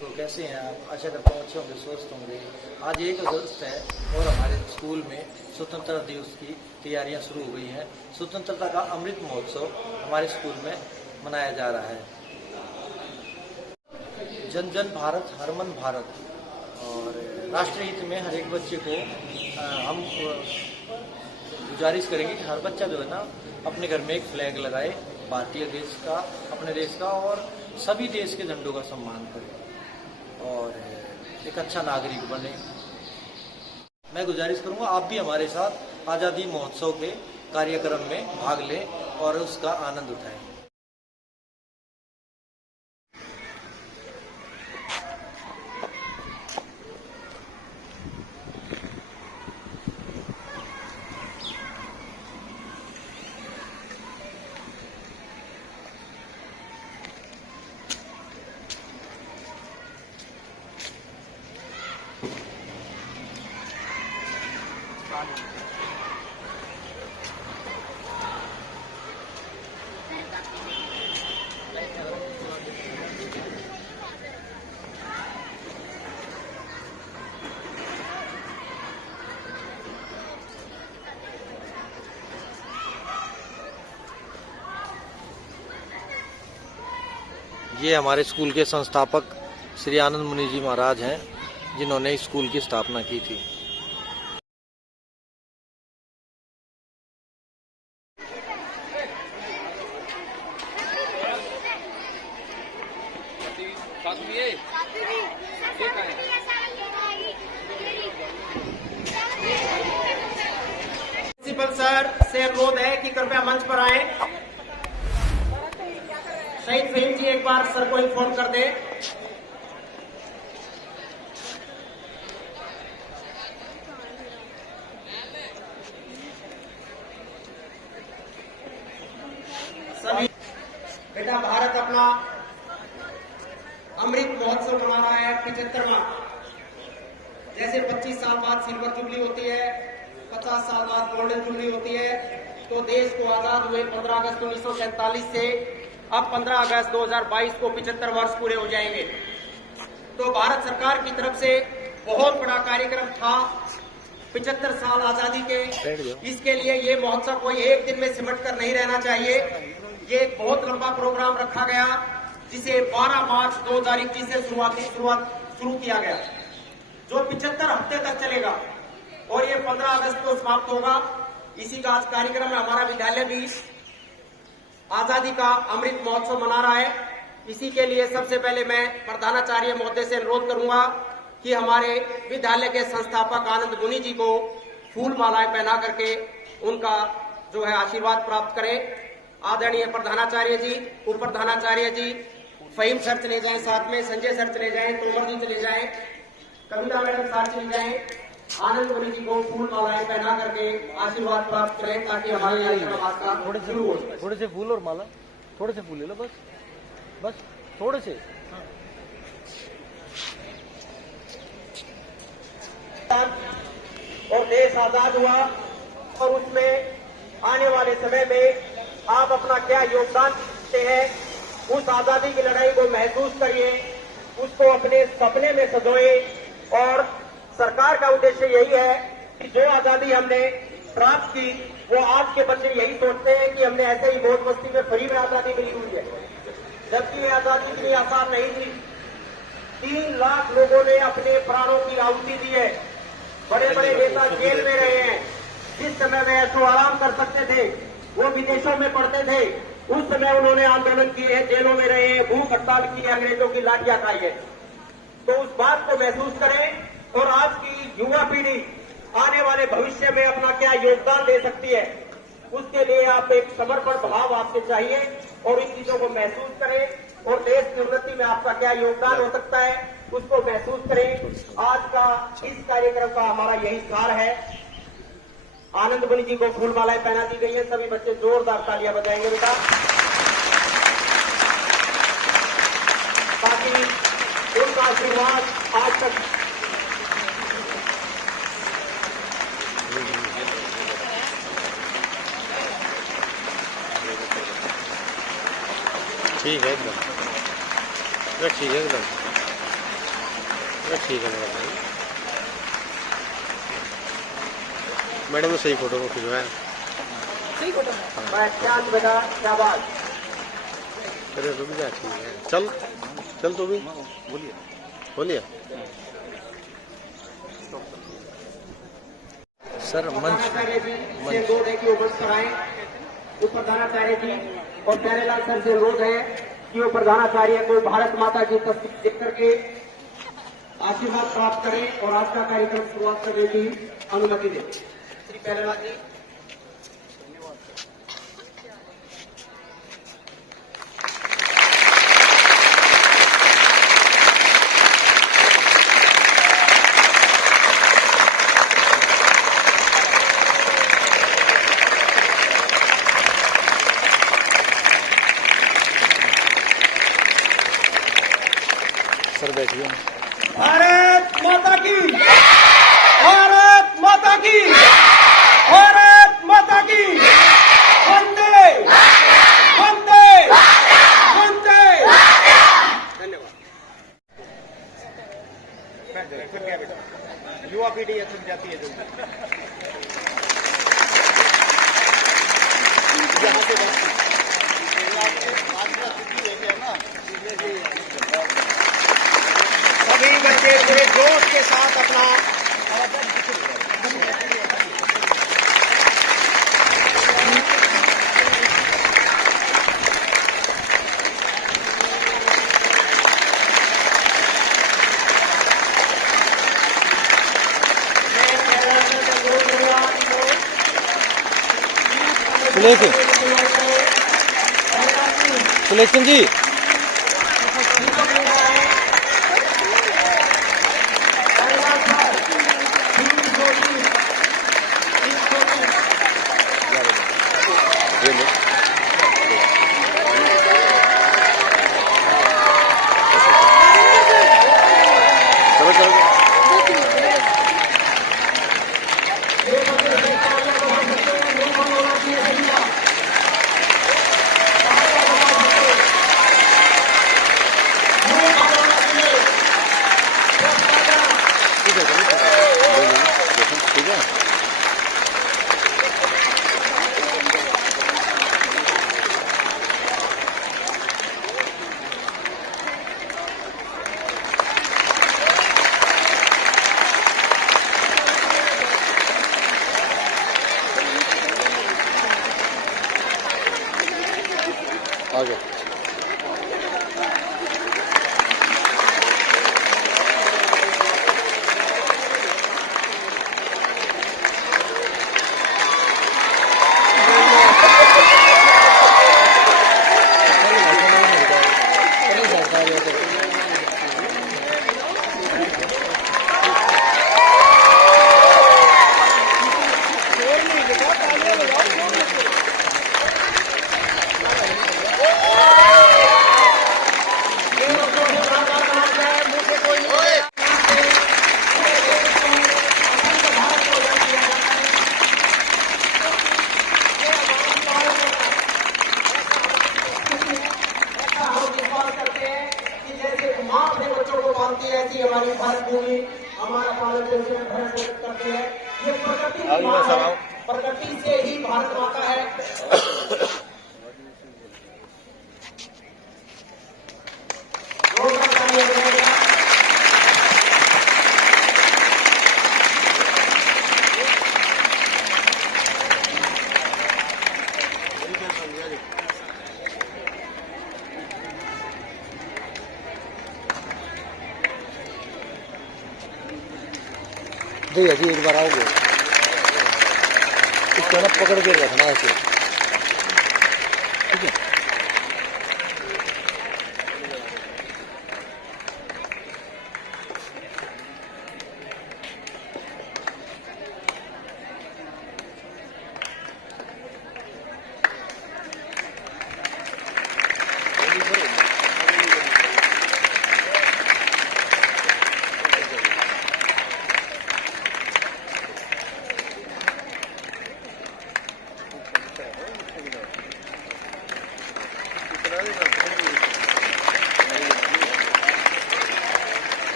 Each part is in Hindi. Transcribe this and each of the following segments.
तो कैसे हैं आप? आशा करता हूँ अच्छे होंगे, स्वस्थ होंगे। आज 1 अगस्त है और हमारे स्कूल में स्वतंत्रता दिवस की तैयारियां शुरू हो गई हैं। स्वतंत्रता का अमृत महोत्सव हमारे स्कूल में मनाया जा रहा है। जन जन भारत हर मन भारत, और राष्ट्र हित में हर एक बच्चे को हम गुजारिश करेंगे कि हर बच्चा जो है ना अपने घर में एक फ्लैग लगाए भारतीय देश का, अपने देश का, और सभी देश के झंडों का सम्मान करे और एक अच्छा नागरिक बने। मैं गुजारिश करूंगा आप भी हमारे साथ आज़ादी महोत्सव के कार्यक्रम में भाग लें और उसका आनंद उठाएं। ये हमारे स्कूल के संस्थापक श्री आनंद मुनि जी महाराज हैं, जिन्होंने इस स्कूल की स्थापना की थी। प्रिंसिपल सर से अनुरोध है कि कृपया मंच पर आए। शहीद फहीम जी एक बार सर को इन्फॉर्म कर दे। सभी बेटा, भारत अपना अमृत महोत्सव मना रहा है 75वां। जैसे 25 साल बाद सिल्वर जुबली होती है, 50 साल बाद गोल्डन जुबली होती है, तो देश को आजाद हुए 15 अगस्त 1947 से अब 15 अगस्त 2022 को 75 वर्ष पूरे हो जाएंगे। तो भारत सरकार की तरफ से बहुत बड़ा कार्यक्रम था 75 साल आजादी के। इसके लिए ये महोत्सव कोई एक दिन में सिमट कर नहीं रहना चाहिए। ये एक बहुत लंबा प्रोग्राम रखा गया, जिसे 12 मार्च 2021 से शुरू किया गया, जो 75 हफ्ते तक चलेगा और ये 15 अगस्त को समाप्त होगा। इसी का आज कार्यक्रम है। हमारा विद्यालय भी आजादी का अमृत महोत्सव मना रहा है। इसी के लिए सबसे पहले मैं प्रधानाचार्य महोदय से अनुरोध करूंगा कि हमारे विद्यालय के संस्थापक आनंद मुनि जी को फूल मालाएं पहना करके उनका जो है आशीर्वाद प्राप्त करें। आदरणीय प्रधानाचार्य जी, उप प्रधानाचार्य जी, फहीम सर चले जाएं, साथ में संजय सर चले जाएं, तोमर जी चले जाएं, कविता मैडम साथ चले जाएं। आनंद मुनि जी को फूल मालाएं पहना करके आशीर्वाद प्राप्त करें, ताकि हमारे थोड़े से फूल और माला, थोड़े से फूल ले लो, बस थोड़े से। और देश आजाद हुआ और उसमें आने वाले समय में आप अपना क्या योगदान देते हैं, उस आजादी की लड़ाई को महसूस करिए, उसको अपने सपने में सजोए। और सरकार का उद्देश्य यही है कि जो आजादी हमने प्राप्त की, वो आज के बच्चे यही सोचते हैं कि हमने ऐसे ही मौज मस्ती में फ्री में आजादी मिली हुई है, जबकि ये आजादी इतनी आसान नहीं थी। 3 लाख लोगों ने अपने प्राणों की आहुति दी है। बड़े बड़े नेता जेल में रहे हैं। जिस समय वे ऐसो आराम कर सकते थे, वो विदेशों में पढ़ते थे, उस समय उन्होंने आंदोलन किए हैं, जेलों में रहे हैं, भूख हड़ताल की है, अंग्रेजों की लाठियां खाई है। तो उस बात को महसूस करें और आज की युवा पीढ़ी आने वाले भविष्य में अपना क्या योगदान दे सकती है, उसके लिए आप एक समर्पण भाव आपसे चाहिए और इन चीजों को महसूस करें और देश की उन्नति में आपका क्या योगदान हो सकता है, उसको महसूस करें। आज का इस कार्यक्रम का हमारा यही सार है। आनंद मुनि जी को फूल मालाएं पहना दी गई है। सभी बच्चे जोरदार तालियां बजाएंगे बेटा, ताकि उनका आशीर्वाद आज तक ठीक है एकदम, ठीक है एकदम। ठीक है मेरा भाई। मैडम सही फोटो को खिंचवाया। सही फोटो क्या बेटा, क्या बात। अरे रुक जा, ठीक है, चल चल तू भी बोलिए बोलिए। सर मंच से रोड है कि वो मंच पर आए। जो प्रधानाचार्य जी और प्यारेलाल सर से अनुरोध है कि वो प्रधानाचार्य को भारत माता की तस्वीर देख करके आशीर्वाद प्राप्त करें और आज का कार्यक्रम शुरुआत करने की अनुमति दें। श्री प्यारेलाल जी। सर बैठिए। भारत माता की, भारत माता की, भारत माता की, वंदे वंदे वंदे। धन्यवाद। फिर क्या बेटा, युवा पीढ़ी थक जाती है जल्दी। सभी बच्चे पूरे जोश के साथ अपना सुलेखन जी आगे ऐसी हमारी भारत भूमि हमारा पालन पोषण भरण पोषण करती है। ये प्रकृति से ही भारत माता है। भैया जी एक बार आओगे, इसको ना पकड़ के रखना ऐसे, ठीक है।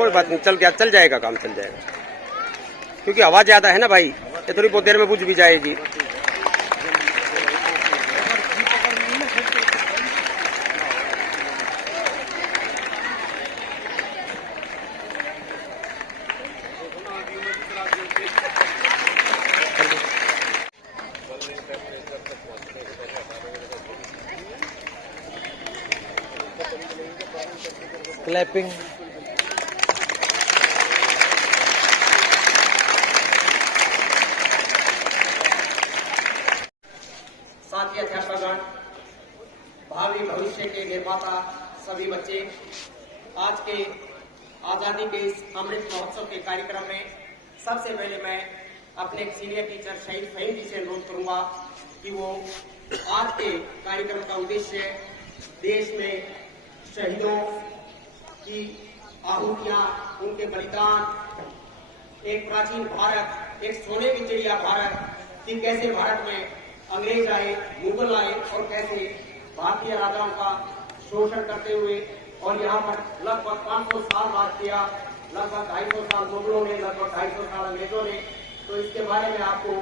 कोई बात नहीं, चल जाएगा, काम चल जाएगा, क्योंकि हवा ज्यादा है ना भाई, ये थोड़ी बहुत देर में बुझ भी जाएगी। क्लैपिंग। साथी अध्यापकगण, भावी भविष्य के निर्माता सभी बच्चे, आज के आजादी के इस अमृत महोत्सव के कार्यक्रम में सबसे पहले मैं अपने सीनियर टीचर शहीद फहीम जी से अनुरोध करूंगा कि वो आज के कार्यक्रम का उद्देश्य देश में शहीदों की आहुतियां, उनके बलिदान, एक प्राचीन भारत, एक सोने की चिड़िया भारत, कि कैसे भारत में अंग्रेज आए, मुगल आए और कैसे भारतीय राजाओं का शोषण करते हुए और यहाँ पर लगभग 500 साल राज किया, लगभग 250 साल मुगलों ने, लगभग 250 साल अंग्रेजों ने। तो इसके बारे में आपको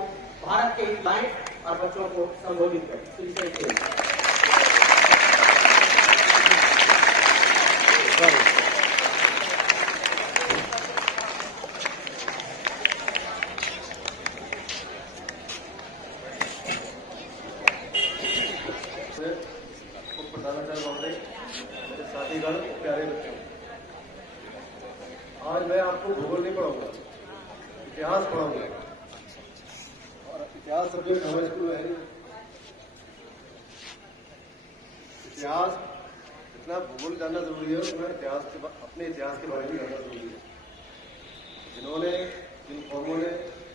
भारत के इस लायक और बच्चों को संबोधित करें। साथीगण, प्यारे बच्चों, आज मैं आपको भूगोल नहीं पढ़ाऊंगा, इतिहास पढ़ाऊंगा। और इतिहास सब्जेक्ट हमारे स्कूल में है नहीं। इतिहास जितना भूगोल जानना जरूरी है उतना अपने इतिहास के बारे में जानना जरूरी है। जिन्होंने, जिन कौमों ने,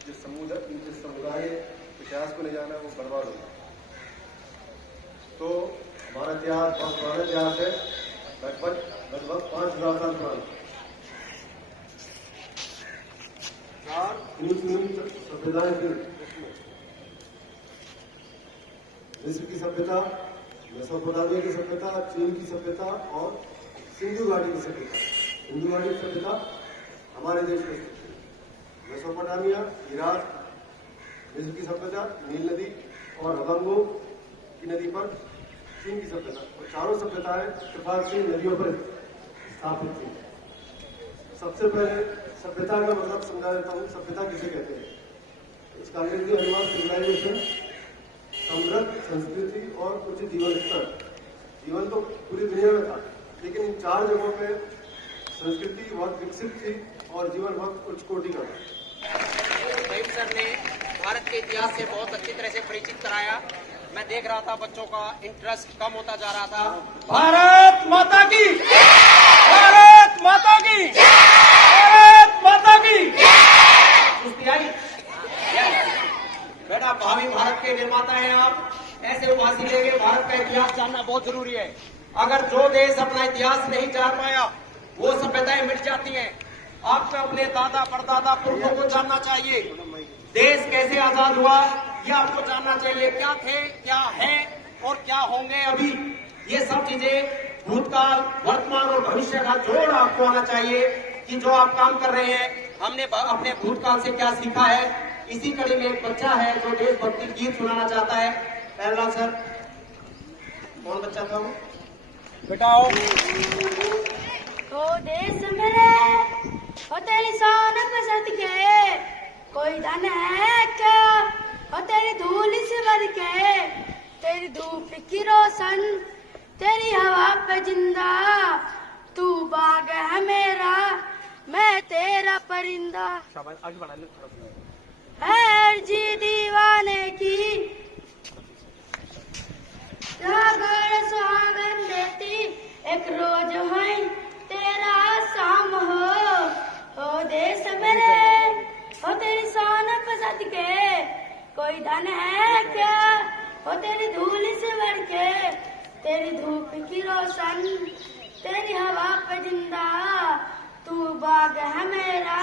जिस समुदाय इतिहास को नहीं जाना वो बर्बाद होगा। तो हमारा इतिहास बहुत पुराना इतिहास है, लगभग 5,000 साल पुराना। सभ्यताएं थी, मिस्र की सभ्यता, मेसोपोटामिया की सभ्यता, चीन की सभ्यता और सिंधु घाटी की सभ्यता। सिंधु घाटी की सभ्यता हमारे देश में स्थित है। मेसोपोटामिया, इराक, मिस्र की सभ्यता नील नदी और हबंगो की नदी पर चीन की सभ्यता, और चारों सभ्यताएं त्रिपाक्षीय नदियों पर स्थापित थी। सबसे पहले सभ्यता का मतलब समझा देता हूँ। सभ्यता किसे कहते हैं? इसका अंग्रेजी अनुवाद सिविलाइजेशन, समृद्ध संस्कृति और उच्च जीवन स्तर। जीवन तो पूरी दुनिया में था, लेकिन इन 4 जगहों पे संस्कृति बहुत विकसित थी और जीवन बहुत उच्च कोटि का था। फहीम सर ने भारत के इतिहास से बहुत अच्छी तरह से परिचित कराया। मैं देख रहा था बच्चों का इंटरेस्ट कम होता जा रहा था। भारत माता की, भारत माता की, भारत माता की। सुस्ती आई? बेटा, भावी भारत के निर्माता हैं आप, ऐसे उपाधि लेंगे। भारत का इतिहास जानना बहुत जरूरी है। अगर जो देश अपना इतिहास नहीं जान पाया वो सभ्यताएं मिट जाती हैं। आपको अपने दादा परदादा पुरखों को जानना चाहिए। देश कैसे आजाद हुआ यह आपको जानना चाहिए। क्या थे, क्या है और क्या होंगे अभी, ये सब चीजें भूतकाल, वर्तमान और भविष्य का जोड़ आपको आना चाहिए कि जो आप काम कर रहे हैं हमने अपने भूतकाल से क्या सीखा है। इसी कड़ी में एक बच्चा है जो देशभक्ति गीत सुनाना चाहता है। पहला सर, कौन बच्चा था वो? बेटा आओ। ओ देश मेरे, ओ तेरी शान पे सदके, कोई धन है क्या, ओ तेरी धूल से भर के, तेरी धूप की रोशन, तेरी हवा पे जिंदा, तू बाग है मेरा, मैं तेरा परिंदा। है जी दीवाने की, जागर सुहागन देती, एक रोज है तेरा शाम हो देश मेरे, हो तेरी शान पे सदके, कोई धन है क्या, हो तेरी धूल से भर के, तेरी धूप की रोशन, तेरी हवा पे जिंदा, तू बाग है मेरा,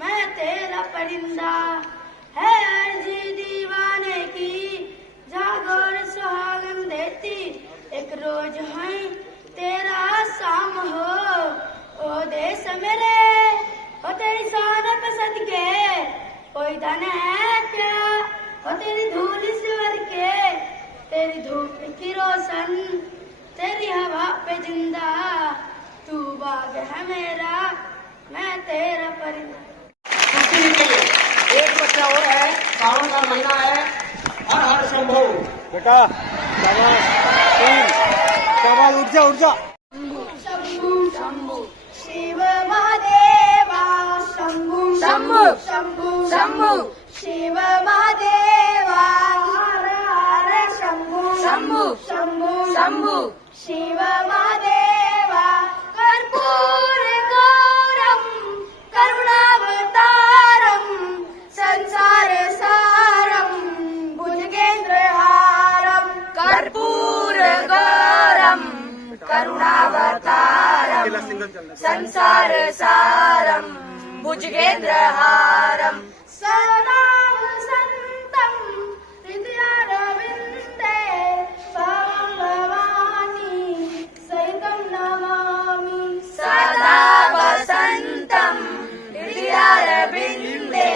मैं तेरा परिंदा। है अर्जी दीवाने की, जागोर सुहागन देती, एक रोज है तेरा शाम हो, ओ देश मेरे, के, कोई धन है क्या और तेरी धूल स्वर के, तेरी धूप की रोशन, तेरी हवा पे जिंदा, तू बाग है मेरा, मैं तेरा परिंदा। दूसरी के लिए एक बच्चा और है, सावन का महीना है, हर हर शंभो। बेटा शाबाश, शाबाश, उठ जा उठ जा। शंभु शंभु शिव महादेवा, शंभु शंभु शंभु शंभु शिव महादेवा, हर हर शंभु शंभु शंभु शंभु शिव महादेवा, कर्पूर गौरम करुणावतारम, संसार सारम भुजगेंद्रहारम, कर्पूर गौरम करुणावतारम, संसार सारम भुजगेंद्रहारम, सदाम संतम हृदयारविंदे, भवं भवानी सहितं नमामि, सदा वसन्तं हृदयारविंदे,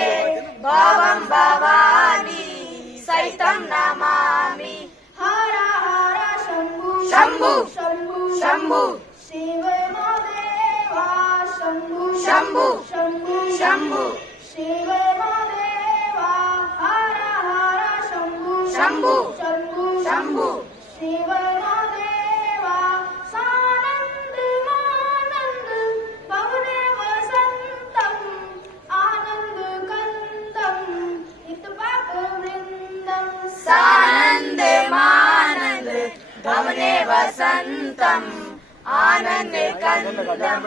भवं भवानी सहितं नमामि, हर हर शंभु शंभु शंभु शंभु शिव महादेवा, शंभु शंभु शंभु शंभु शिव महादेवा, हर हर शंभु शंभु शंभु शंभु शिव महादेवा, सानंद मानंद भवने वसंतम, आनंद कंदम हितपाक वृंदम, सानंद मानंद भवने वसंतम, आनंद कंदम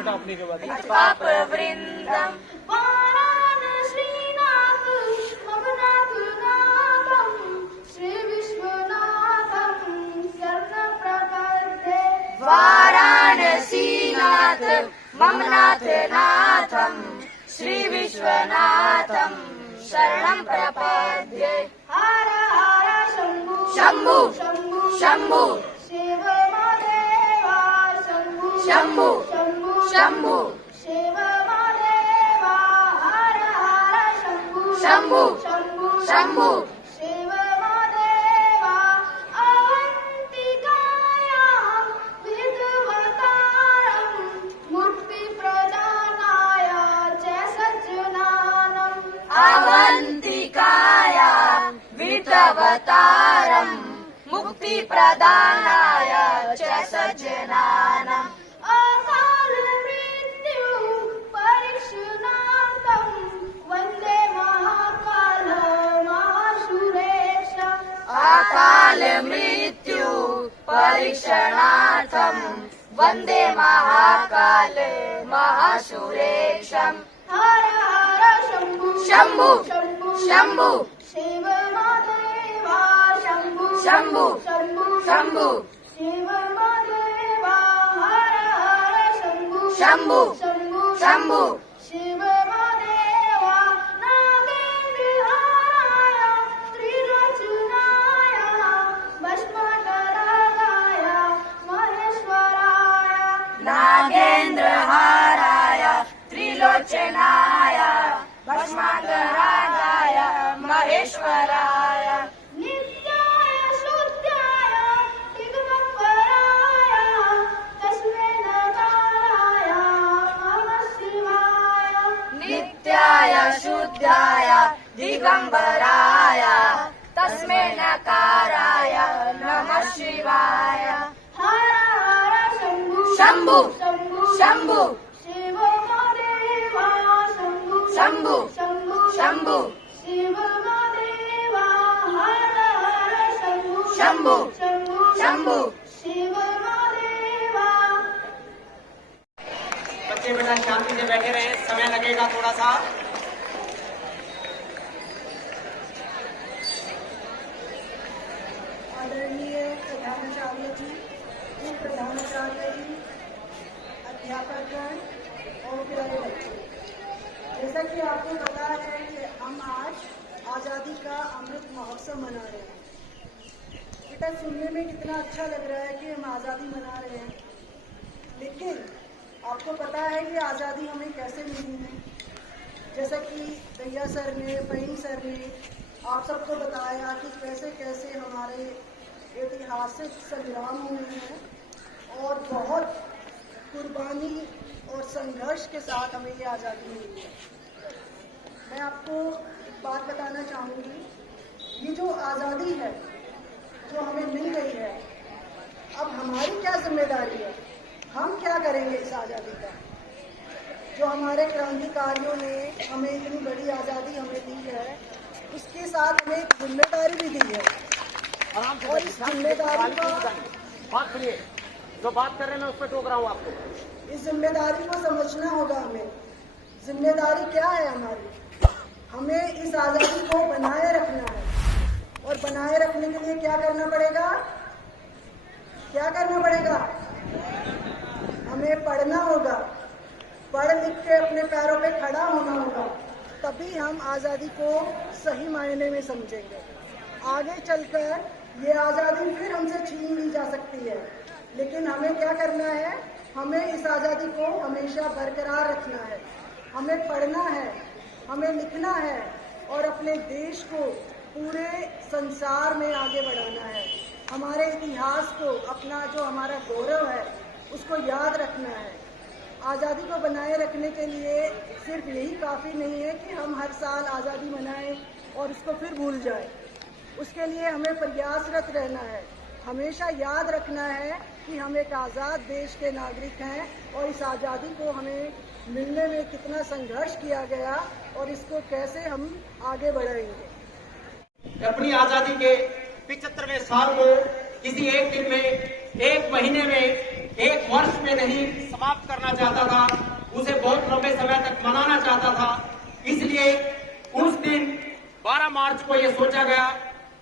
हितपाक वृंदम, वाराणसीनाथ ममनाथ नाथम, श्री विश्वनाथम शरण प्रपद्ये, वाराणसीनाथ ममनाथ नाथम, श्री विश्वनाथम शरणं प्रपद्ये, हर हर शंभु शंभु शंभु शंभु शिव महादेवा, शंभु शंभु शंभु शंभु शिव महादेवा, हर हर शंभु शंभु शंभु शंभु शिव महादेवा, अवंतिकायां विद्वतारं, मुक्ति प्रदानाय च सज्जनानम्, अवंतिकायां विद्वतारं, मुक्ति प्रदानाय च सज्जनानम्, अकाल मृत्यु परीक्षणार्थं, वन्दे महाकाल महासुरेशम्, अकाल मृत्यु परीक्षणार्थं, वन्दे महाकाल महासुरेशम्, हर हर शंभु शंभु शंभु शंभु शिव महादेवा, शंभु शंभु शंभु शंभु शिव महादेवा, हर हर शंभु शंभु शंभु शंभु शिव महादेवा, नागेंद्रहाराय त्रिलोचनाय, भस्माकरागाय महेश्वराय, नागेंद्रहाराय त्रिलोचनाय, भस्माकरागाय महेश्वराय, नित्याय शुद्धाय दिगंबराय, तस्मै नकाराय नमः शिवाय, नित्याय शुद्धाय दिगंबराय, तस्मै नकाराय नमः शिवाय, हर हर शंभु शंभु शंभु शंभु शिव महादेवा, शंभु शंभु शंभु शंभु शिव महादेवा, हर हर शंभु शंभु शंभु शंभु शिव महादेवा। बच्चे बेटा शांति से बैठे रहे, समय लगेगा थोड़ा सा। आदरणीय प्रधानाचार्य जी, उप प्रधानाचार्य जी, अध्यापकगण और प्यारे बच्चे, जैसा कि आपको पता है कि हम आज आज़ादी का अमृत महोत्सव मना रहे हैं। बेटा सुनने में कितना अच्छा लग रहा है कि हम आज़ादी मना रहे हैं, लेकिन आपको पता है कि आज़ादी हमें कैसे मिली है? जैसा कि भैया सर ने, फ़हीम सर ने आप सबको बताया कि कैसे कैसे हमारे ऐतिहासिक संग्राम हुए हैं और बहुत कुर्बानी और संघर्ष के साथ हमें ये आज़ादी मिली है। मैं आपको एक बात बताना चाहूँगी, ये जो आज़ादी है जो हमें मिल गई है, अब हमारी क्या जिम्मेदारी है, हम क्या करेंगे इस आज़ादी का। जो हमारे क्रांतिकारियों ने हमें इतनी बड़ी आज़ादी हमें दी है, उसके साथ हमें एक जिम्मेदारी भी दी है और इस जिम्मेदारी को बात सुनिए, जो बात कर रहे हैं मैं उस पर टोक रहा हूँ आपको। इस जिम्मेदारी को समझना होगा हमें। जिम्मेदारी क्या है हमारी? हमें इस आज़ादी को बनाए रखना है और बनाए रखने के लिए क्या करना पड़ेगा? क्या करना पड़ेगा? हमें पढ़ना होगा, पढ़ लिख के अपने पैरों पे खड़ा होना होगा, तभी हम आज़ादी को सही मायने में समझेंगे। आगे चलकर ये आज़ादी फिर हमसे छीन ली जा सकती है, लेकिन हमें क्या करना है? हमें इस आज़ादी को हमेशा बरकरार रखना है। हमें पढ़ना है, हमें लिखना है और अपने देश को पूरे संसार में आगे बढ़ाना है। हमारे इतिहास को, अपना जो हमारा गौरव है, उसको याद रखना है। आज़ादी को बनाए रखने के लिए सिर्फ यही काफ़ी नहीं है कि हम हर साल आज़ादी मनाएं और उसको फिर भूल जाएं। उसके लिए हमें प्रयासरत रहना है, हमेशा याद रखना है कि हम एक आज़ाद देश के नागरिक हैं और इस आज़ादी को हमें मिलने में कितना संघर्ष किया गया और इसको कैसे हम आगे बढ़ाएंगे। अपनी आजादी के 75वें साल को किसी एक दिन में, एक महीने में, एक वर्ष में नहीं समाप्त करना चाहता था, उसे बहुत लंबे समय तक मनाना चाहता था। इसलिए उस दिन 12 मार्च को यह सोचा गया।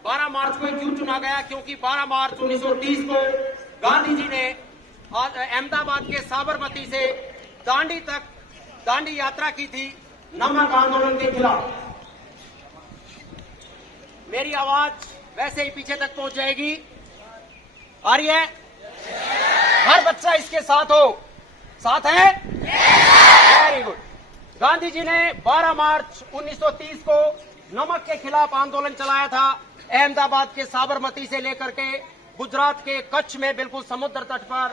12 मार्च को क्यों चुना गया? क्योंकि 12 मार्च 1930 को गांधी जी ने अहमदाबाद के साबरमती से दांडी तक दांडी यात्रा की थी नमक आंदोलन के खिलाफ। मेरी आवाज वैसे ही पीछे तक पहुंच जाएगी। आ रही है? हर बच्चा इसके साथ हो। साथ है? Very good. गांधी जी ने 12 मार्च 1930 को नमक के खिलाफ आंदोलन चलाया था। अहमदाबाद के साबरमती से लेकर के गुजरात के कच्छ में बिल्कुल समुद्र तट पर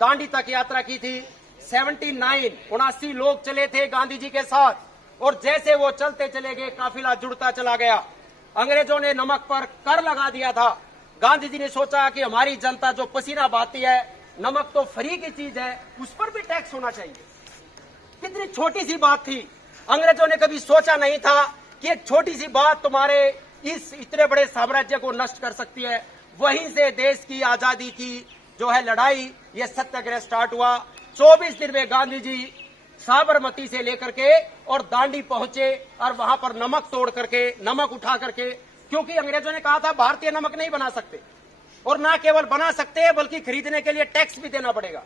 दांडी तक यात्रा की थी। 79 लोग चले थे गांधी जी के साथ और जैसे वो चलते चले गए, काफिला जुड़ता चला गया। अंग्रेजों ने नमक पर कर लगा दिया था। गांधी जी ने सोचा कि हमारी जनता जो पसीना बहाती है, नमक तो फ्री की चीज है, उस पर भी टैक्स होना चाहिए। कितनी छोटी सी बात थी। अंग्रेजों ने कभी सोचा नहीं था कि एक छोटी सी बात तुम्हारे इस इतने बड़े साम्राज्य को नष्ट कर सकती है। वहीं से देश की आजादी की जो है लड़ाई, ये सत्याग्रह स्टार्ट हुआ। 24 दिन में गांधी जी साबरमती से लेकर के और दांडी पहुंचे और वहां पर नमक तोड़ करके, नमक उठा करके, क्योंकि अंग्रेजों ने कहा था भारतीय नमक नहीं बना सकते और ना केवल बना सकते हैं बल्कि खरीदने के लिए टैक्स भी देना पड़ेगा।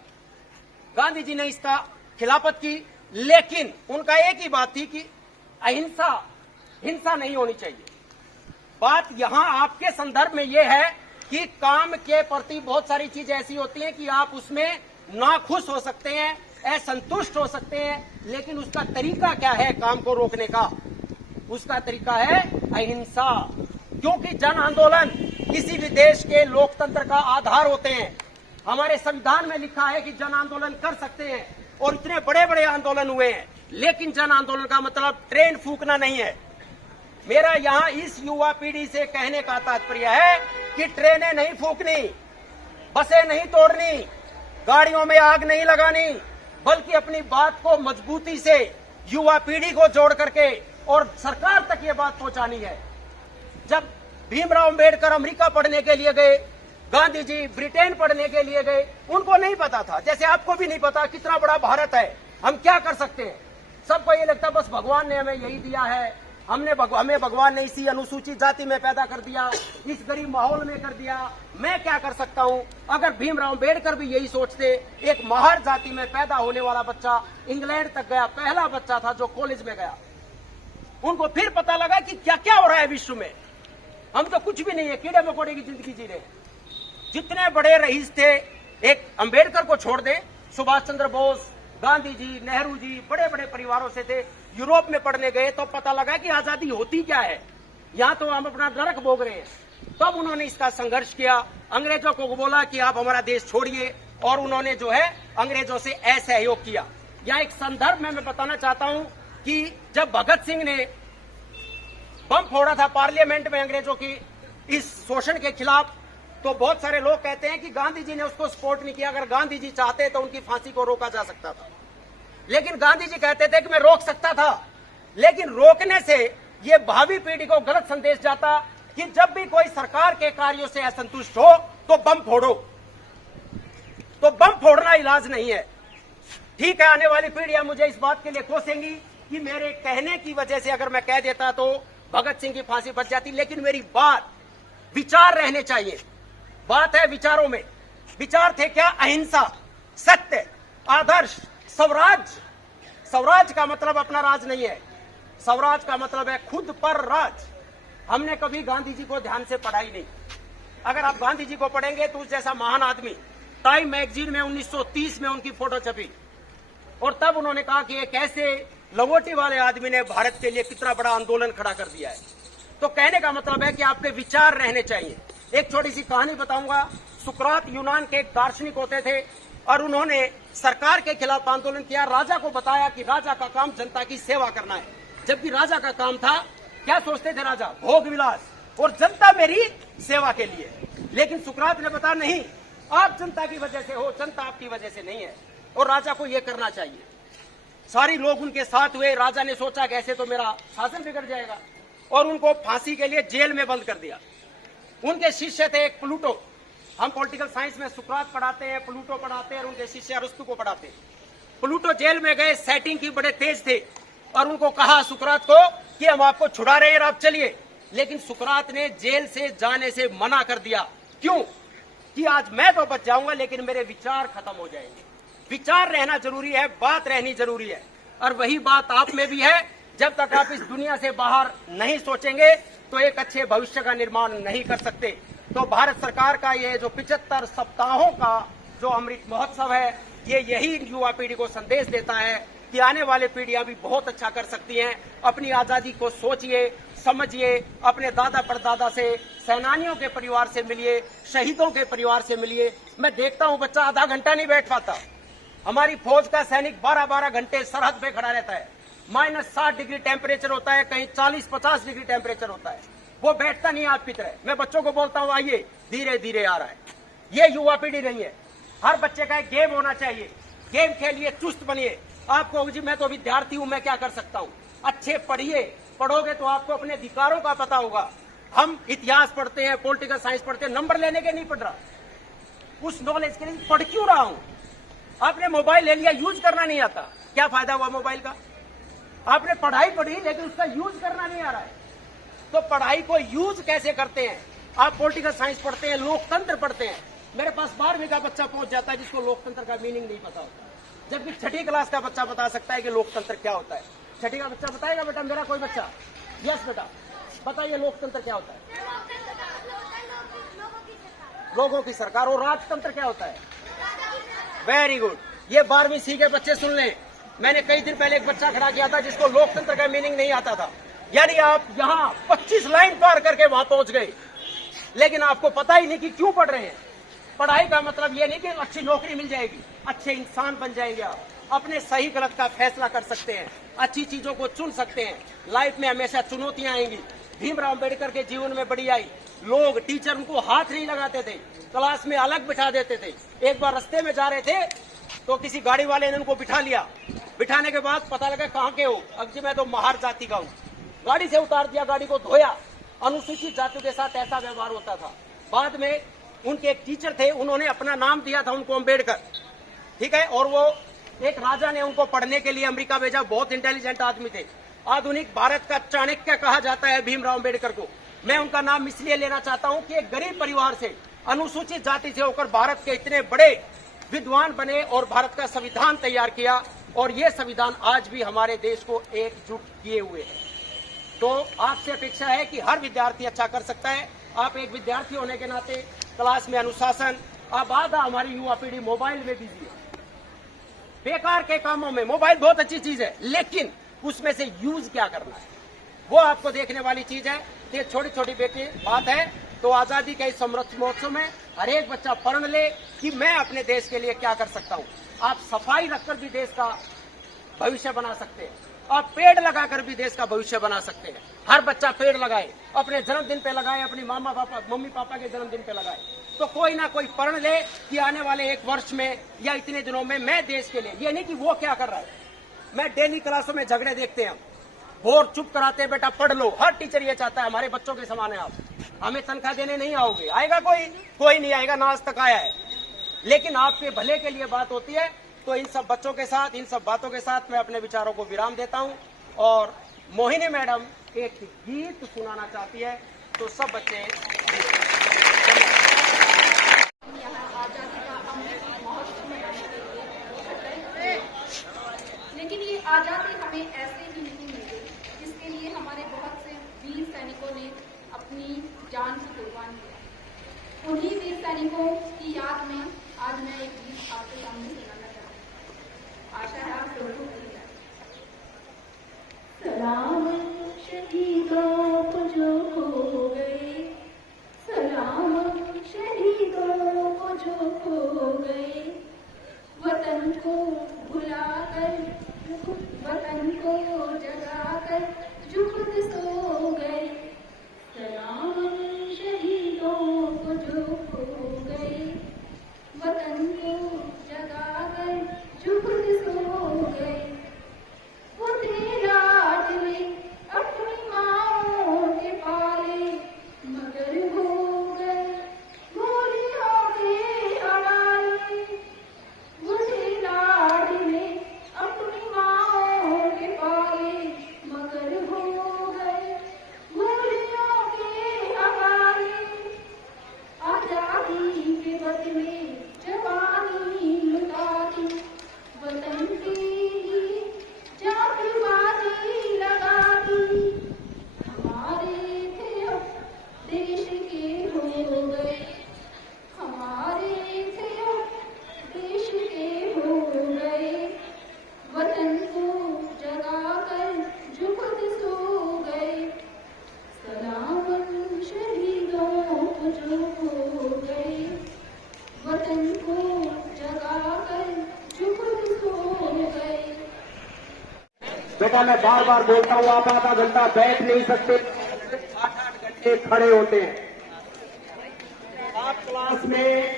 गांधी जी ने इसका खिलाफत की, लेकिन उनका एक ही बात थी कि अहिंसा, हिंसा नहीं होनी चाहिए। बात यहां आपके संदर्भ में यह है कि काम के प्रति बहुत सारी चीजें ऐसी होती हैं कि आप उसमें नाखुश हो सकते हैं, असंतुष्ट हो सकते हैं, लेकिन उसका तरीका क्या है काम को रोकने का? उसका तरीका है अहिंसा। क्योंकि जन आंदोलन किसी भी देश के लोकतंत्र का आधार होते हैं। हमारे संविधान में लिखा है कि जन आंदोलन कर सकते हैं और इतने बड़े बड़े आंदोलन हुए हैं, लेकिन जन आंदोलन का मतलब ट्रेन फूकना नहीं है। मेरा यहां इस युवा पीढ़ी से कहने का तात्पर्य है कि ट्रेनें नहीं फूकनी, बसें नहीं तोड़नी, गाड़ियों में आग नहीं लगानी, बल्कि अपनी बात को मजबूती से युवा पीढ़ी को जोड़ करके और सरकार तक ये बात पहुंचानी है। जब भीमराव अंबेडकर अमेरिका पढ़ने के लिए गए, गांधी जी ब्रिटेन पढ़ने के लिए गए, उनको नहीं पता था, जैसे आपको भी नहीं पता कितना बड़ा भारत है, हम क्या कर सकते हैं। सबको ये लगता बस भगवान ने हमें यही दिया है, हमें भगवान ने इसी अनुसूचित जाति में पैदा कर दिया, इस गरीब माहौल में कर दिया, मैं क्या कर सकता हूं। अगर भीमराव अंबेडकर भी यही सोचते, एक महार जाति में पैदा होने वाला बच्चा इंग्लैंड तक गया, पहला बच्चा था जो कॉलेज में गया, उनको फिर पता लगा कि क्या क्या हो रहा है विश्व में। हम तो कुछ भी नहीं है, कीड़े मकोड़े की जिंदगी जी रहे। जितने बड़े रईस थे, एक अंबेडकर को छोड़ दे, सुभाष चंद्र बोस, गांधी जी, नेहरू जी बड़े बड़े परिवारों से थे, यूरोप में पढ़ने गए तो पता लगा कि आजादी होती क्या है, यहाँ तो हम अपना नरक भोग रहे हैं। तब उन्होंने इसका संघर्ष किया, अंग्रेजों को बोला कि आप हमारा देश छोड़िए, और उन्होंने जो है अंग्रेजों से असहयोग किया। यहाँ एक संदर्भ में मैं बताना चाहता हूं कि जब भगत सिंह ने बम फोड़ा था पार्लियामेंट में अंग्रेजों की इस शोषण के खिलाफ, तो बहुत सारे लोग कहते हैं कि गांधी जी ने उसको सपोर्ट नहीं किया। अगर गांधी जी चाहते तो उनकी फांसी को रोका जा सकता था, लेकिन गांधी जी कहते थे कि मैं रोक सकता था, लेकिन रोकने से ये भावी पीढ़ी को गलत संदेश जाता कि जब भी कोई सरकार के कार्यों से असंतुष्ट हो तो बम फोड़ो। तो बम फोड़ना इलाज नहीं है। ठीक है, आने वाली पीढ़ियां मुझे इस बात के लिए कोसेंगी कि मेरे कहने की वजह से अगर मैं कह देता तो भगत सिंह की फांसी बच जाती, लेकिन मेरी बात, विचार रहने चाहिए। बात है विचारों में। विचार थे क्या? अहिंसा, सत्य, आदर्श, स्वराज। स्वराज का मतलब अपना राज नहीं है, स्वराज का मतलब है खुद पर राज। हमने कभी गांधी जी को ध्यान से पढ़ा ही नहीं। अगर आप गांधी जी को पढ़ेंगे तो उस जैसा महान आदमी, टाइम मैगजीन में 1930 में उनकी फोटो छपी, और तब उन्होंने कहा कि एक ऐसे लंगोटी वाले आदमी ने भारत के लिए कितना बड़ा आंदोलन खड़ा कर दिया है। तो कहने का मतलब है कि आपके विचार रहने चाहिए। एक छोटी सी कहानी बताऊंगा। सुकरात यूनान के एक दार्शनिक होते थे, और उन्होंने सरकार के खिलाफ आंदोलन किया। राजा को बताया कि राजा का काम जनता की सेवा करना है, जबकि राजा का काम था, क्या सोचते थे राजा? भोग विलास, और जनता मेरी सेवा के लिए। लेकिन सुकरात ने बताया नहीं, आप जनता की वजह से हो, जनता आपकी वजह से नहीं है, और राजा को यह करना चाहिए। सारे लोग उनके साथ हुए। राजा ने सोचा कि ऐसे तो मेरा शासन बिगड़ जाएगा, और उनको फांसी के लिए जेल में बंद कर दिया। उनके शिष्य थे एक प्लूटो। हम पॉलिटिकल साइंस में सुकरात पढ़ाते हैं, प्लूटो पढ़ाते हैं, और उनके शिष्य अरस्तु को पढ़ाते हैं। प्लूटो जेल में गए, सेटिंग की बड़े तेज थे, और उनको कहा सुकरात को कि हम आपको छुड़ा रहे हैं, आप चलिए। लेकिन सुकरात ने जेल से जाने से मना कर दिया। क्यों? कि आज मैं तो बच जाऊंगा, लेकिन मेरे विचार खत्म हो जाएंगे। विचार रहना जरूरी है, बात रहनी जरूरी है, और वही बात आप में भी है। जब तक आप इस दुनिया से बाहर नहीं सोचेंगे तो एक अच्छे भविष्य का निर्माण नहीं कर सकते। तो भारत सरकार का ये जो 75 सप्ताहों का जो अमृत महोत्सव है, ये यही युवा पीढ़ी को संदेश देता है कि आने वाले पीढ़ियां भी बहुत अच्छा कर सकती हैं। अपनी आजादी को सोचिए, समझिए, अपने दादा परदादा से, सेनानियों के परिवार से मिलिए, शहीदों के परिवार से मिलिए। मैं देखता हूं बच्चा आधा घंटा नहीं बैठ पाता। हमारी फौज का सैनिक 12-12 घंटे सरहद पे खड़ा रहता है। -60 डिग्री टेम्परेचर होता है, कहीं 40-50 डिग्री टेम्परेचर होता है। वो बैठता नहीं आप की तरह। मैं बच्चों को बोलता हूं आइए, धीरे धीरे आ रहा है। ये युवा पीढ़ी नहीं है। हर बच्चे का एक गेम होना चाहिए। गेम खेलिए, चुस्त बनिए। आपको जी मैं तो विद्यार्थी हूं, मैं क्या कर सकता हूं? अच्छे पढ़िए, पढ़ोगे तो आपको अपने अधिकारों का पता होगा। हम इतिहास पढ़ते हैं, पॉलिटिकल साइंस पढ़ते हैं, नंबर लेने के नहीं पढ़ रहा, उस नॉलेज के लिए पढ़ क्यों रहा हूं? आपने मोबाइल ले लिया, यूज करना नहीं आता, क्या फायदा हुआ मोबाइल का? आपने पढ़ाई पढ़ी लेकिन उसका यूज करना नहीं आ रहा है। तो पढ़ाई को यूज कैसे करते हैं? आप पॉलिटिकल साइंस पढ़ते हैं, लोकतंत्र पढ़ते हैं। मेरे पास 12वीं का बच्चा पहुंच जाता है जिसको लोकतंत्र का मीनिंग नहीं पता होता, जबकि 6ठी क्लास का बच्चा बता सकता है कि लोकतंत्र क्या होता है। 6ठी का बच्चा बताएगा बेटा? मेरा कोई बच्चा? यस बेटा, बताइए लोकतंत्र क्या होता है? लोगों की सरकार। और राजतंत्र क्या होता है? Very good. ये 12वीं सी के बच्चे सुन लें। मैंने कई दिन पहले एक बच्चा खड़ा किया था जिसको लोकतंत्र का मीनिंग नहीं आता था। यानी आप यहाँ 25 लाइन पार करके वहां पहुंच गए, लेकिन आपको पता ही नहीं कि क्यों पढ़ रहे हैं। पढ़ाई का मतलब ये नहीं कि अच्छी नौकरी मिल जाएगी, अच्छे इंसान बन जाएंगे आप, अपने सही गलत का फैसला कर सकते हैं, अच्छी चीजों को चुन सकते हैं। लाइफ में हमेशा चुनौतियां आएंगी। भीमराव अम्बेडकर के जीवन में बड़ी आई। लोग, टीचर उनको हाथ नहीं लगाते थे, क्लास में अलग बिठा देते थे। एक बार रास्ते में जा रहे थे तो किसी गाड़ी वाले ने उनको बिठा लिया। बिठाने के बाद पता लगा कहाँ के हो? अब जी मैं तो महार जाति का हूँ। गाड़ी से उतार दिया, गाड़ी को धोया। अनुसूचित जातियों के साथ ऐसा व्यवहार होता था। बाद में उनके एक टीचर थे, उन्होंने अपना नाम दिया था उनको अम्बेडकर, ठीक है। और वो एक राजा ने उनको पढ़ने के लिए अमेरिका भेजा। बहुत इंटेलिजेंट आदमी थे। आधुनिक भारत का चाणक्य कहा जाता है भीमराव अम्बेडकर को। मैं उनका नाम इसलिए लेना चाहता हूं कि एक गरीब परिवार से, अनुसूचित जाति से होकर भारत के इतने बड़े विद्वान बने और भारत का संविधान तैयार किया। और ये संविधान आज भी हमारे देश को एकजुट किए हुए है। तो आपसे अपेक्षा है कि हर विद्यार्थी अच्छा कर सकता है। आप एक विद्यार्थी होने के नाते क्लास में अनुशासन। अब आधा हमारी युवा पीढ़ी मोबाइल में बिजी है, बेकार के कामों में। मोबाइल बहुत अच्छी चीज है, लेकिन उसमें से यूज क्या करना है, वो आपको देखने वाली चीज है। ये छोटी छोटी बेटी बात है। तो आजादी के इस अमृत महोत्सव में हर एक बच्चा पढ़ ले कि मैं अपने देश के लिए क्या कर सकता हूँ। आप सफाई रखकर भी देश का भविष्य बना सकते हैं, आप पेड़ लगाकर भी देश का भविष्य बना सकते हैं। हर बच्चा पेड़ लगाए, अपने जन्मदिन पे लगाए, अपनी मम्मी पापा के जन्मदिन पे लगाए, तो कोई ना कोई पढ़ ले कि आने वाले 1 वर्ष में या इतने दिनों में मैं देश के लिए, ये नहीं कि वो क्या कर रहा है। मैं डेली क्लासों में झगड़े देखते हैं, बोर्ड चुप कराते हैं, बेटा पढ़ लो। हर टीचर ये चाहता है हमारे बच्चों के समान है आप, हमें तनख्वाह देने नहीं आओगे। आएगा कोई नहीं आएगा, ना आज तक आया है। लेकिन आपके भले के लिए बात होती है। तो इन सब बच्चों के साथ, इन सब बातों के साथ मैं अपने विचारों को विराम देता हूं और मोहिनी मैडम एक गीत सुनाना चाहती है, तो सब बच्चे यहाँ आजादी का अमृत महोत्सव मनाने के लिए इकट्ठे हैं। लेकिन ये आजादी हमें ऐसे ही नहीं मिली, जिसके लिए हमारे बहुत से वीर सैनिकों ने अपनी जान की कुर्बान किया। उन्हीं वीर सैनिकों की याद में आज मैं एक गीत आपके सामने सुनाना चाहती हूँ। आशा है आप लोगों को सलाम शहीदों को जो खो गए, सलाम शहीदों को जो खो गए, वतन को भुलाकर, वतन को जगाकर जो खुद सो गए। सलाम शहीदों को जो खो गए, वतन को जगाकर जो खुद सो गए। वो तेरा दिले अपनी माँओं के पाले, मगर हो गए गोलियों के हवाले। वो तेरा दिले अपनी माँओं के पाले, मगर हो गए गोलियों के हवाले। आजादी के बदले जवानी लुटा दी, वतन की जातिवादी लगा दी। हमारे थे अब देश के हो गए, हमारे थे अब देश के हो गए, वतन को जगाकर जो खुद सो गए। सलाम शहीदों को जो हो गए, वतन को जगाकर जो खुद सो गए। बेटा मैं बार बार बोलता हूँ, आप आधा घंटा बैठ नहीं सकते, 8-8 घंटे खड़े होते हैं। आप क्लास में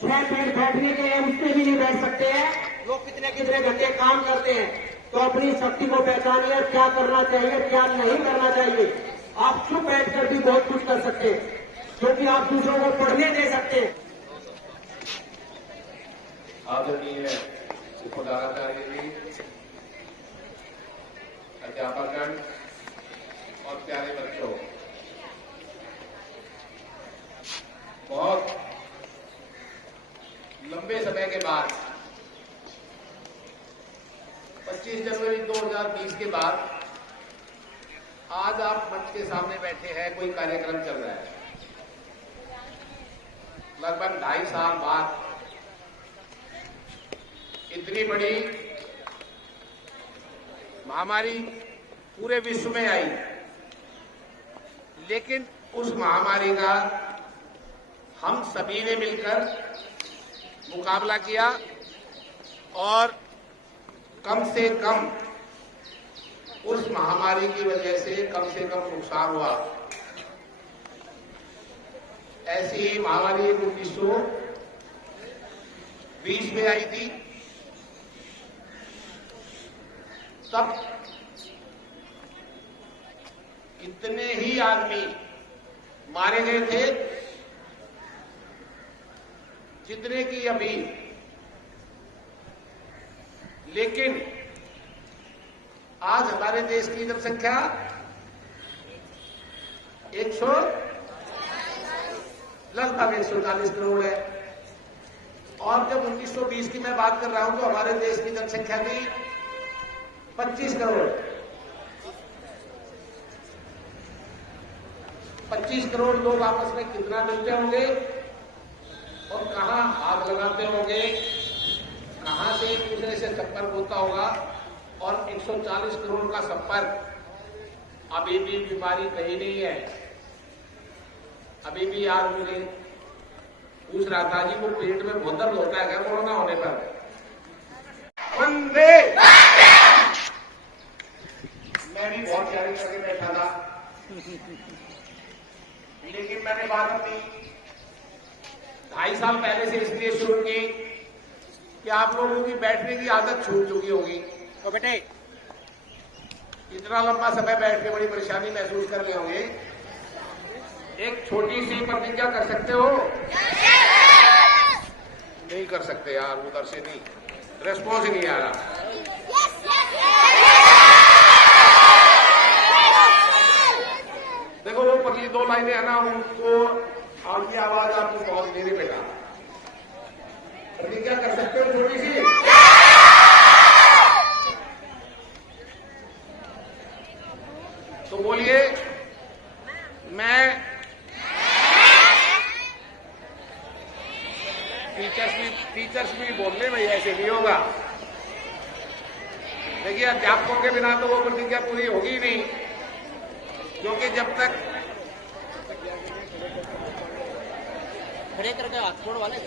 6 मिनट बैठने के लिए उससे भी नहीं बैठ सकते हैं। लोग कितने घंटे काम करते हैं। तो अपनी शक्ति को पहचानिए, क्या करना चाहिए क्या नहीं करना चाहिए। आप चुप बैठकर भी बहुत कुछ कर सकते हैं, क्योंकि आप दूसरों को पढ़ने दे सकते हैं। आदरणीय उपदाचार्य जी, अध्यापकगण और प्यारे बच्चों, बहुत लंबे समय के बाद 25 जनवरी 2020 के बाद आज आप मंच के सामने बैठे हैं, कोई कार्यक्रम चल रहा है। लगभग 2.5 साल बाद इतनी बड़ी महामारी पूरे विश्व में आई, लेकिन उस महामारी का हम सभी ने मिलकर मुकाबला किया और कम से कम उस महामारी की वजह से कम नुकसान हुआ। ऐसी ही महामारी 1920 में आई थी, तब इतने ही आदमी मारे गए थे जितने की अभी। लेकिन आज हमारे देश की जनसंख्या 140 करोड़ है, और जब 1920 की मैं बात कर रहा हूं तो हमारे देश की जनसंख्या थी 25 करोड़। 25 करोड़ लोग आपस में कितना मिलते होंगे और कहां हाथ लगाते होंगे, कहां से एक दूसरे से संपर्क होता होगा और 140 करोड़ का संपर्क अभी भी बीमारी कहीं नहीं है। अभी भी यार मुझे पूछ रहा था जी, वो पेट में बहुत दर्द होता है क्या कोरोना होने पर? वंदे मैं भी बहुत तैयारी करके बैठा था, लेकिन मैंने बात अपनी 2.5 साल पहले से इसलिए शुरू की कि आप लोगों की बैठने की आदत छूट चुकी होगी। तो बेटे इतना लंबा समय बैठ के बड़ी परेशानी महसूस कर रहे होंगे। एक छोटी सी प्रतिज्ञा कर सकते हो? नहीं कर सकते यार, उधर से नहीं, रेस्पॉन्स ही नहीं आ रहा। देखो वो पतली 2 लाइनें है ना, उनको आपकी आवाज आपको बहुत देरी बेटा। प्रतिज्ञा कर सकते हो छोटी सी? तो बोलिए। मैं टीचर्स भी बोलने में ऐसे नहीं होगा। देखिए अध्यापकों के बिना तो वो प्रतिज्ञा पूरी होगी नहीं, क्योंकि जब तक खड़े करके हाथ छोड़ वाले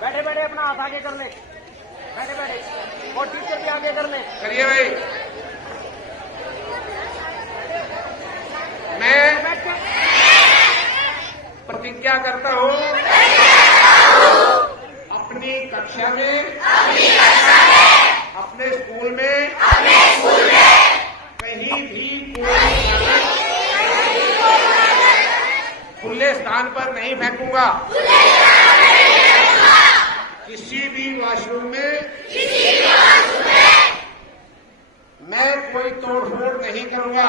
बैठे बैठे अपना हाथ आगे कर ले, बैठे बैठे, और टीचर भी आगे कर ले। करिए भाई। मैं प्रतिज्ञा करता हूं अपनी कक्षा में, अपने स्कूल में कहीं भी कोई खुले स्थान पर नहीं फेंकूंगा। किसी भी वॉशरूम में मैं कोई तोड़फोड़ नहीं करूंगा।